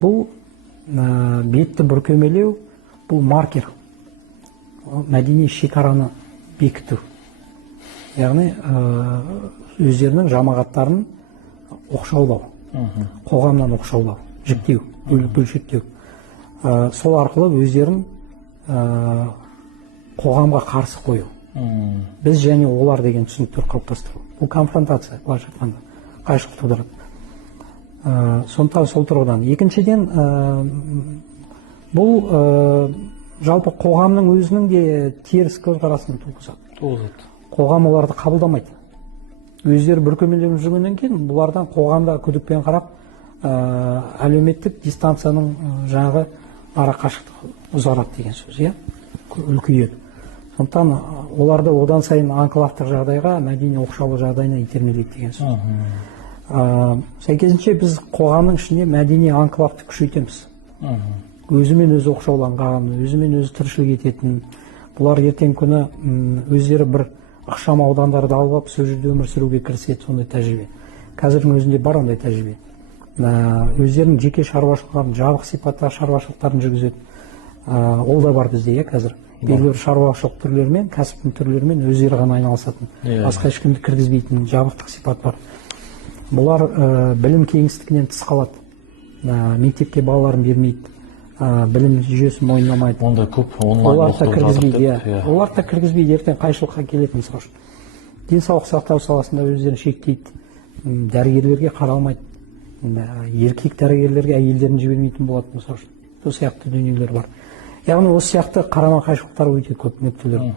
Бұл бетті бүркемелеу, бұл маркер, мәдени шекараны бекіту. Яғни өздерінің жамағаттарын оқшаулау, қоғамнан оқшаулау, жіктеу, бөлшектеу. Сол арқылы өздерін қоғамға қарсы қою. Біз және олар деген түсініктер қалыптастыру. Бұл конфронтация, былайша айтқанда, қайшылық тудырады. Сондықтан сол тұрғыдан. Екіншіден, бұл жалпы қоғамның өзінің де теріс көзқарасын туғызады. Қоғам оларды қабылдамайды. Өздері бүркемеленіп жүргеннен кейін бұлардан қоғамда күдікпен қарап, әлеуметтік дистанцияның жаңағы ара қашықтық ұзарады деген сөз, үлкейеді. Сондықтан оларды одан сайын анклавтық жағдайға, мәдени оқшаулы жағдайына итермелейді деген сөз. Сәйкесінше біз қоғамның ішінде мәдени анклавты күшейтеміз. Өзімен өзі оқшауланған, өзімен өзі тіршілік ететін, бұлар ертең күні өздері бір ықшам аудандарды алып, сол жерде өмір сүруге кіріседі, сондай тәжірибе. Қазірдің өзінде бар ондай тәжірибе. Өздерінің жеке шаруашылықтарын, жабық сипаттағы шаруашылықтарын жүргізеді. Ол да бар бізде, қазір. Белгілі шаруашылық түрлерімен, кәсіптің түрлерімен өздері ғана айналысатын, басқа ешкімді кіргізбейтін жабықтық сипат бар. Бұлар білім кеңістігінен тыс қалады. Мектепке балаларын бермейді. Білім жүйесін мойындамайды. Онда көп онлайн оқыту жатыр. Олар да кіргізбейді, ертең қайшылыққа келеді, мысалы үшін. Денсаулық сақтау саласында өздерін шектейді. Дәрігерлерге қаралмайды. Еркек дәрігерлерге әйелдерін жібермейтін болады, мысалы үшін. Сол сияқты дүниелер бар. Яғни осы сияқты қарама қайшылықтар өте көп нүктелер.